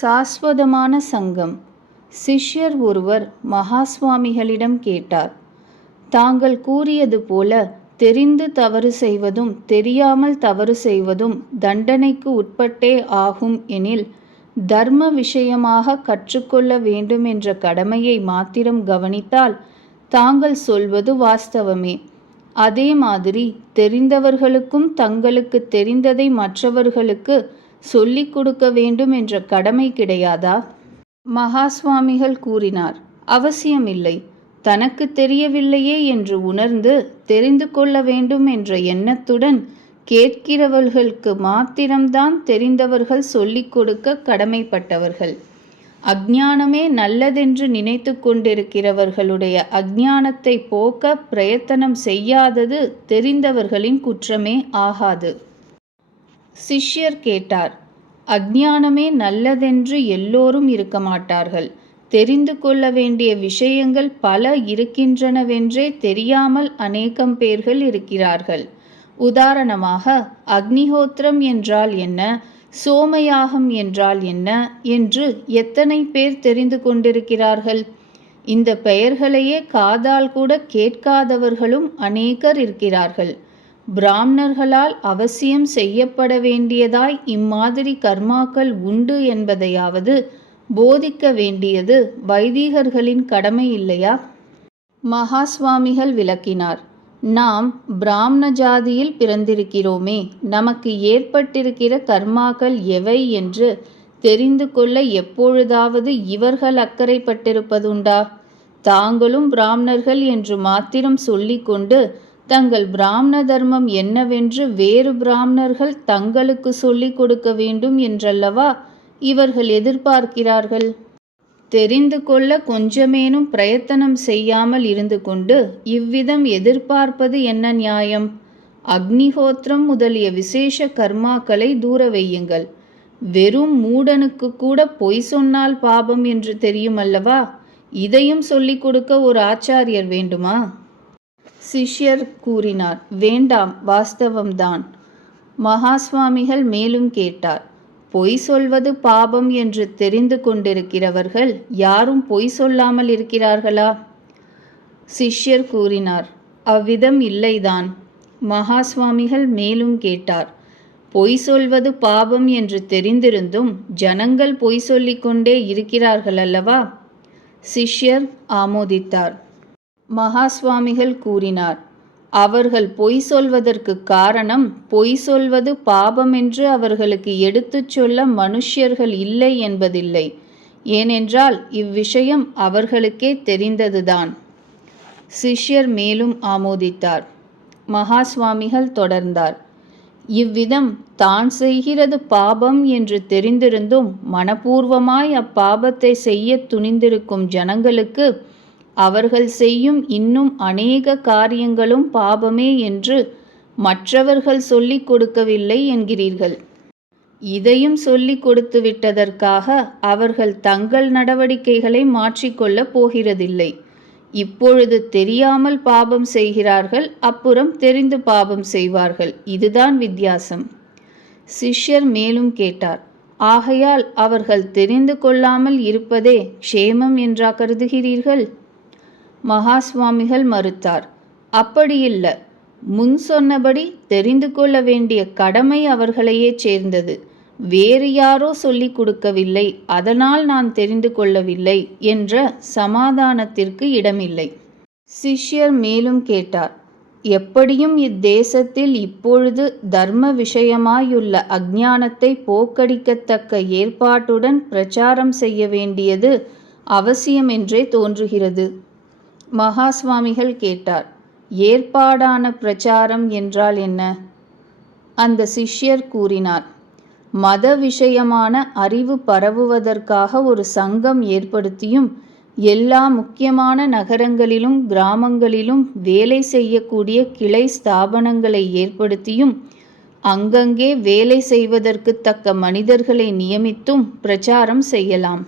சாஸ்வதமான சங்கம். சிஷ்யர் ஒருவர் மகாஸ்வாமிகளிடம் கேட்டார் தாங்கள் கூறியது போல தெரிந்து தவறு செய்வதும் தெரியாமல் தவறு செய்வதும் தண்டனைக்கு உட்பட்டே ஆகும் எனில் தர்ம விஷயமாக கற்றுக்கொள்ள வேண்டும் என்ற கடமையை மாத்திரம் கவனித்தால் தாங்கள் சொல்வது வாஸ்தவமே. அதே மாதிரி தெரிந்தவர்களுக்கும் தங்களுக்கு தெரிந்ததை மற்றவர்களுக்கு சொல்லிக் கொடுக்க வேண்டும் என்ற கடமை கிடையாதா? மகாஸ்வாமிகள் கூறினார் அவசியமில்லை. தனக்கு தெரியவில்லையே என்று உணர்ந்து தெரிந்து கொள்ள வேண்டும் என்ற எண்ணத்துடன் கேட்கிறவர்களுக்கு மாத்திரம்தான் தெரிந்தவர்கள் சொல்லிக் கொடுக்க கடமைப்பட்டவர்கள். அஜ்ஞானமே நல்லதென்று நினைத்து கொண்டிருக்கிறவர்களுடைய அஜ்ஞானத்தை போக்க பிரயத்தனம் செய்யாதது தெரிந்தவர்களின் குற்றமே ஆகாது. சிஷ்யர் கேட்டார் அஜ்ஞானமே நல்லதென்று எல்லோரும் இருக்க மாட்டார்கள். தெரிந்து கொள்ள வேண்டிய விஷயங்கள் பல இருக்கின்றனவென்றே தெரியாமல் அநேகம் பேர்கள் இருக்கிறார்கள். உதாரணமாக அக்னிஹோத்திரம் என்றால் என்ன? சோமயாகம் என்றால் என்ன? என்று எத்தனை பேர் தெரிந்து கொண்டிருக்கிறார்கள்? இந்த பெயர்களையே காதால் கூட கேட்காதவர்களும் அநேகர் இருக்கிறார்கள். பிராமணர்களால் அவசியம் செய்யப்பட வேண்டியதாய் இம்மாதிரி கர்மாக்கள் உண்டு என்பதையாவது போதிக்க வேண்டியது வைதிகர்களின் கடமை இல்லையா? மகாஸ்வாமிகள் விளக்கினார். நாம் பிராமண ஜாதியில் பிறந்திருக்கிறோமே நமக்கு ஏற்பட்டிருக்கிற கர்மாக்கள் எவை என்று தெரிந்து கொள்ள எப்பொழுதாவது இவர்கள் அக்கறைப்பட்டிருப்பதுண்டா? தாங்களும் பிராமணர்கள் என்று மாத்திரம் சொல்லிக்கொண்டு தங்கள் பிராமண தர்மம் என்னவென்று வேறு பிராமணர்கள் தங்களுக்கு சொல்லிக் கொடுக்க வேண்டும் என்றல்லவா இவர்கள் எதிர்பார்க்கிறார்கள்? தெரிந்து கொள்ள கொஞ்சமேனும் பிரயத்தனம் செய்யாமல் இருந்து கொண்டு இவ்விதம் எதிர்பார்ப்பது என்ன நியாயம்? அக்னிஹோத்திரம் முதலிய விசேஷ கர்மாக்களை தூர வையுங்கள். வெறும் மூடனுக்கு கூட பொய் சொன்னால் பாபம் என்று தெரியுமல்லவா? இதையும் சொல்லிக் கொடுக்க ஒரு ஆச்சாரியர் வேண்டுமா? சிஷ்யர் கூறினார் வேண்டாம் வாஸ்தவம்தான். மகாஸ்வாமிகள் மேலும் கேட்டார் பொய் சொல்வது பாபம் என்று தெரிந்து கொண்டிருக்கிறவர்கள் யாரும் பொய் சொல்லாமல் இருக்கிறார்களா? சிஷ்யர் கூறினார் அவ்விதம் இல்லைதான். மகாஸ்வாமிகள் மேலும் கேட்டார் பொய் சொல்வது பாபம் என்று தெரிந்திருந்தும் ஜனங்கள் பொய் சொல்லிக்கொண்டே இருக்கிறார்கள் அல்லவா சிஷ்யர் ஆமோதித்தார் மகாஸ்வாமிகள் கூறினார் அவர்கள் பொய் சொல்வதற்கு காரணம் பொய் சொல்வது பாபம் என்று அவர்களுக்கு எடுத்துச் சொல்ல மனுஷ்யர்கள் இல்லை என்பதில்லை. ஏனென்றால் இவ்விஷயம் அவர்களுக்கே தெரிந்ததுதான். சிஷ்யர் மேலும் ஆமோதித்தார். மகாஸ்வாமிகள் தொடர்ந்தார் இவ்விதம் தான் செய்கிறது பாபம் என்று தெரிந்திருந்தும் மனப்பூர்வமாய் அப்பாபத்தை செய்ய துணிந்திருக்கும் ஜனங்களுக்கு அவர்கள் செய்யும் இன்னும் அநேக காரியங்களும் பாபமே என்று மற்றவர்கள் சொல்லிக் கொடுக்கவில்லை என்கிறீர்கள். இதையும் சொல்லிக் கொடுத்து விட்டதற்காக அவர்கள் தங்கள் நடவடிக்கைகளை மாற்றிக்கொள்ளப் போகிறதில்லை. இப்பொழுது தெரியாமல் பாபம் செய்கிறார்கள் அப்புறம் தெரிந்து பாபம் செய்வார்கள். இதுதான் வித்தியாசம். சிஷ்யர் மேலும் கேட்டார் ஆகையால் அவர்கள் தெரிந்து கொள்ளாமல் இருப்பதே க்ஷேமம் என்றா கருதுகிறீர்கள்? மகாஸ்வாமிகள் மறுத்தார். அப்படியில்லை. முன் சொன்னபடி தெரிந்து கொள்ள வேண்டிய கடமை அவர்களையே சேர்ந்தது. வேறு யாரோ சொல்லிக் கொடுக்கவில்லை. அதனால் நான் தெரிந்து கொள்ளவில்லை என்ற சமாதானத்திற்கு இடமில்லை. சிஷ்யர் மேலும் கேட்டார். எப்படியும் இத்தேசத்தில் இப்பொழுது தர்ம விஷயமாயுள்ள அஜானத்தை போக்கடிக்கத்தக்க ஏற்பாட்டுடன் பிரச்சாரம் செய்ய வேண்டியது அவசியம் என்றே தோன்றுகிறது. மகாஸ்வாமிகள் கேட்டார் ஏற்பாடான பிரச்சாரம் என்றால் என்ன? அந்த சிஷ்யர் கூறினார் மத விஷயமான அறிவு பரவுவதற்காக ஒரு சங்கம் ஏற்படுத்தியும் எல்லா முக்கியமான நகரங்களிலும் கிராமங்களிலும் வேலை செய்யக்கூடிய கிளை ஸ்தாபனங்களை ஏற்படுத்தியும் அங்கங்கே வேலை செய்வதற்கு தக்க மனிதர்களை நியமித்தும் பிரச்சாரம் செய்யலாம்.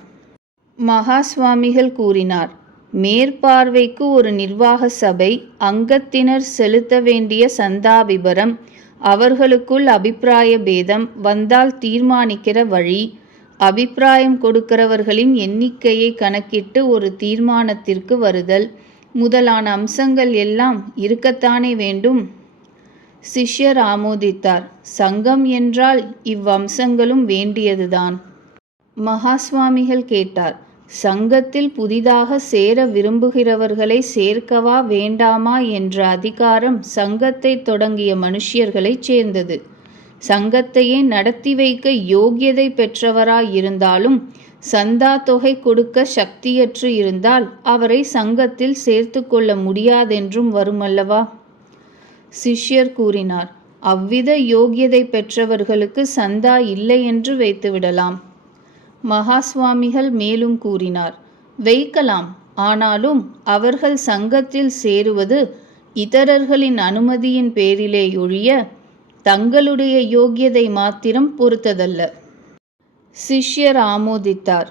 மகாஸ்வாமிகள் கூறினார் மேற்பார்வைக்கு ஒரு நிர்வாக சபை அங்கத்தினர் செலுத்த வேண்டிய சந்தா விபரம் அவர்களுக்குள் அபிப்பிராய பேதம் வந்தால் தீர்மானிக்கிற வழி அபிப்பிராயம் கொடுக்கிறவர்களின் எண்ணிக்கையை கணக்கிட்டு ஒரு தீர்மானத்திற்கு வருதல் முதலான அம்சங்கள் எல்லாம் இருக்கத்தானே வேண்டும்? சிஷ்யர் ஆமோதித்தார் சங்கம் என்றால் இவ்வம்சங்களும் வேண்டியதுதான். மகாஸ்வாமிகள் கேட்டார் சங்கத்தில் புதிதாக சேர விரும்புகிறவர்களை சேர்க்கவா வேண்டாமா என்ற அதிகாரம் சங்கத்தை தொடங்கிய மனுஷியர்களைச் சேர்ந்தது. சங்கத்தையே நடத்தி வைக்க யோகியதை பெற்றவராயிருந்தாலும் சந்தா தொகை கொடுக்க சக்தியற்று இருந்தால் அவரை சங்கத்தில் சேர்த்து கொள்ள முடியாதென்றும் வருமல்லவா? சிஷ்யர் கூறினார் அவ்வித யோகியதை பெற்றவர்களுக்கு சந்தா இல்லை என்று வைத்துவிடலாம். மகாஸ்வாமிகள் மேலும் கூறினார் வைக்கலாம் ஆனாலும் அவர்கள் சங்கத்தில் சேருவது இதரர்களின் அனுமதியின் பேரிலே ஒழிய தங்களுடைய யோகியதை மாத்திரம் பொறுத்ததல்ல. சிஷ்யர் ஆமோதித்தார்.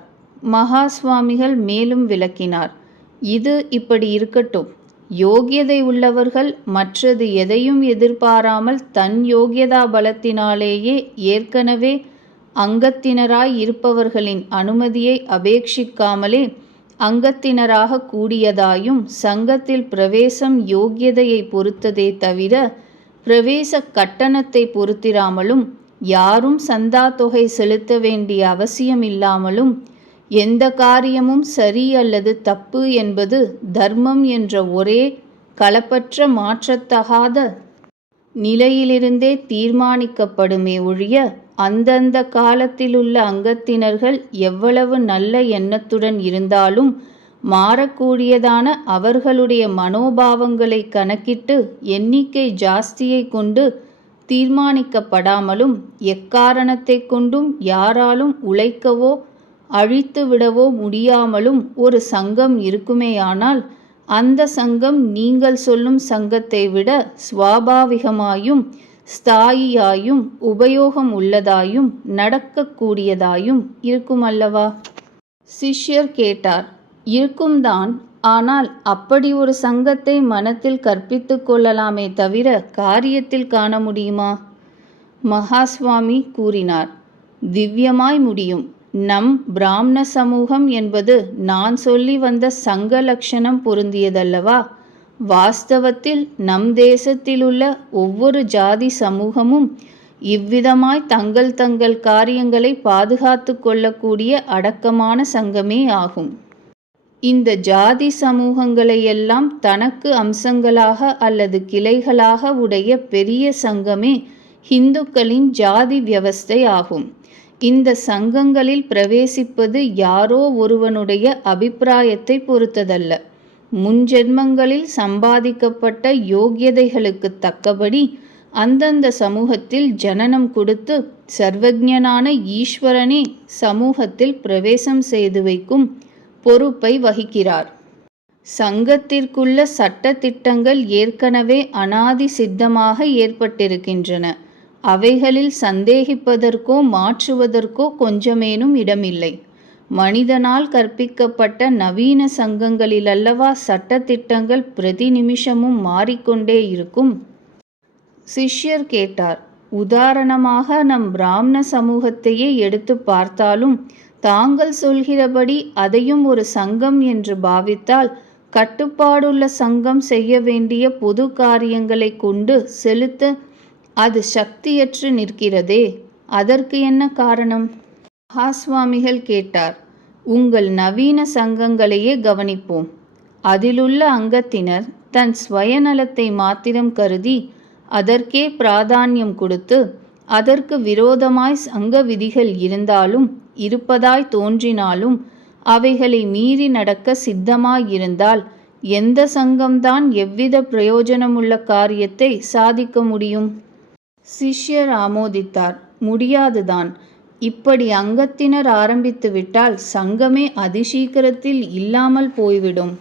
மகாஸ்வாமிகள் மேலும் விளக்கினார் இது இப்படி இருக்கட்டும். யோகியதை உள்ளவர்கள் மற்றது எதையும் எதிர்பாராமல் தன் யோகியதா பலத்தினாலேயே ஏற்கனவே அங்கத்தினராய் இருப்பவர்களின் அனுமதியை அபேட்சிக்காமலே அங்கத்தினராக கூடியதாயும் சங்கத்தில் பிரவேசம் யோக்கியதையை பொறுத்ததே தவிர பிரவேச கட்டணத்தை பொறுத்திராமலும் யாரும் சந்தா தொகை செலுத்த வேண்டிய அவசியமில்லாமலும் எந்த காரியமும் சரி அல்லது தப்பு என்பது தர்மம் என்ற ஒரே களப்பற்ற மாற்றத்தகாத நிலையிலிருந்தே தீர்மானிக்கப்படுமே ஒழிய அந்தந்த காலத்திலுள்ள அங்கத்தினர்கள் எவ்வளவு நல்ல எண்ணத்துடன் இருந்தாலும் மாறக்கூடியதான அவர்களுடைய மனோபாவங்களை கணக்கிட்டு எண்ணிக்கை ஜாஸ்தியை கொண்டு தீர்மானிக்கப்படாமலும் எக்காரணத்தை கொண்டும் யாராலும் உழைக்கவோ அழித்து விடவோ முடியாமலும் ஒரு சங்கம் இருக்குமேயானால் அந்த சங்கம் நீங்கள் சொல்லும் சங்கத்தை விட சுவாபாவிகமாயும் ஸ்தாயியாயும் உபயோகம் உள்ளதாயும் நடக்கக்கூடியதாயும் இருக்குமல்லவா? சிஷ்யர் கேட்டார் இருக்கும்தான். ஆனால் அப்படி ஒரு சங்கத்தை மனத்தில் கற்பித்து கொள்ளலாமே தவிர காரியத்தில் காண முடியுமா? மகாஸ்வாமி கூறினார் திவ்யமாய் முடியும். நம் பிராமண சமூகம் என்பது நான் சொல்லி வந்த சங்க லட்சணம் பொருந்தியதல்லவா? வாஸ்தவத்தில் நம் தேசத்திலுள்ள ஒவ்வொரு ஜாதி சமூகமும் இவ்விதமாய் தங்கள் தங்கள் காரியங்களை பாதுகாத்து கொள்ளக்கூடிய அடக்கமான சங்கமே ஆகும். இந்த ஜாதி சமூகங்களையெல்லாம் தனக்கு அம்சங்களாக அல்லது கிளைகளாக உடைய பெரிய சங்கமே ஹிந்துக்களின் ஜாதி வியவஸ்தை ஆகும். இந்த சங்கங்களில் பிரவேசிப்பது யாரோ ஒருவனுடைய அபிப்பிராயத்தை பொறுத்ததல்ல. முன்ஜென்மங்களில் சம்பாதிக்கப்பட்ட யோக்கியதைகளுக்கு தக்கபடி அந்தந்த சமூகத்தில் ஜனனம் கொடுத்து சர்வஜனான ஈஸ்வரனே சமூகத்தில் பிரவேசம் செய்து வைக்கும் பொறுப்பை வகிக்கிறார். சங்கத்திற்குள்ள சட்ட திட்டங்கள் ஏற்கனவே அனாதி சித்தமாக ஏற்பட்டிருக்கின்றன. அவைகளில் சந்தேகிப்பதற்கோ மாற்றுவதற்கோ கொஞ்சமேனும் இடமில்லை. மனிதனால் கற்பிக்கப்பட்ட நவீன சங்கங்களிலல்லவா சட்டத்திட்டங்கள் பிரதி நிமிஷமும் மாறிக்கொண்டே இருக்கும்? சிஷ்யர் கேட்டார் உதாரணமாக நம் பிராமண சமூகத்தையே எடுத்து பார்த்தாலும் தாங்கள் சொல்கிறபடி அதையும் ஒரு சங்கம் என்று பாவித்தால் கட்டுப்பாடுள்ள சங்கம் செய்ய வேண்டிய பொது காரியங்களை கொண்டு செலுத்த அது சக்தியற்று நிற்கிறதே. அதற்கு என்ன காரணம்? மகாஸ்வாமிகள் கேட்டார் உங்கள் நவீன சங்கங்களையே கவனிப்போம். அதிலுள்ள அங்கத்தினர் தன் ஸ்வயநலத்தை மாத்திரம் கருதி அதற்கே பிராதானியம் கொடுத்து அதற்கு விரோதமாய் சங்க விதிகள் இருந்தாலும் இருப்பதாய் தோன்றினாலும் அவைகளை மீறி நடக்க சித்தமாயிருந்தால் எந்த சங்கம்தான் எவ்வித பிரயோஜனமுள்ள காரியத்தை சாதிக்க முடியும்? சிஷ்யர் ஆமோதித்தார். முடியாதுதான். இப்படி அங்கத்தினர் ஆரம்பித்துவிட்டால் சங்கமே அதிசீக்கிரத்தில் இல்லாமல் போய்விடும்.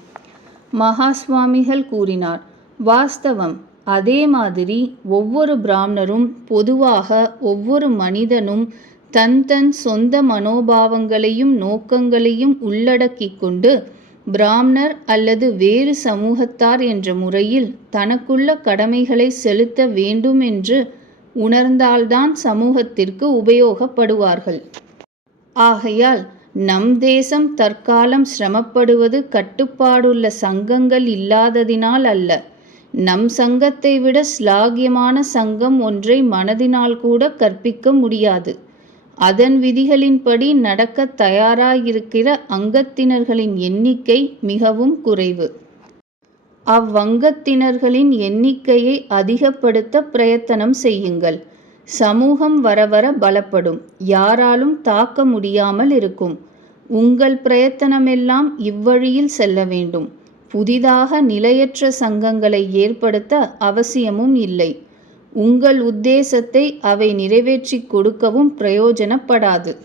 மகாஸ்வாமிகள் கூறினார் வாஸ்தவம் அதே மாதிரி ஒவ்வொரு பிராமணரும் பொதுவாக ஒவ்வொரு மனிதனும் தன் தன் சொந்த மனோபாவங்களையும் நோக்கங்களையும் உள்ளடக்கிக் கொண்டு பிராமணர் அல்லது வேறு சமூகத்தார் என்ற முறையில் தனக்குள்ள கடமைகளை செலுத்த வேண்டும் என்று உணர்ந்தால்தான் சமூகத்திற்கு உபயோகப்படுவார்கள். ஆகையால் நம் தேசம் தற்காலம் சிரமப்படுவது கட்டுப்பாடுள்ள சங்கங்கள் இல்லாததினால் அல்ல. நம் சங்கத்தை விட ஸ்லாகியமான சங்கம் ஒன்றை மனதினால் கூட கற்பிக்க முடியாது. அதன் விதிகளின்படி நடக்க தயாராயிருக்கிற அங்கத்தினர்களின் எண்ணிக்கை மிகவும் குறைவு. அவ்வங்கத்தினர்களின் எண்ணிக்கையை அதிகப்படுத்த பிரயத்தனம் செய்யுங்கள். சமூகம் வர வர பலப்படும். யாராலும் தாக்க முடியாமல் இருக்கும். உங்கள் பிரயத்தனமெல்லாம் இவ்வழியில் செல்ல வேண்டும். புதிதாக நிலையற்ற சங்கங்களை ஏற்படுத்த அவசியமும் இல்லை. உங்கள் உத்தேசத்தை அவை நிறைவேற்றிக் கொடுக்கவும் பிரயோஜனப்படாது.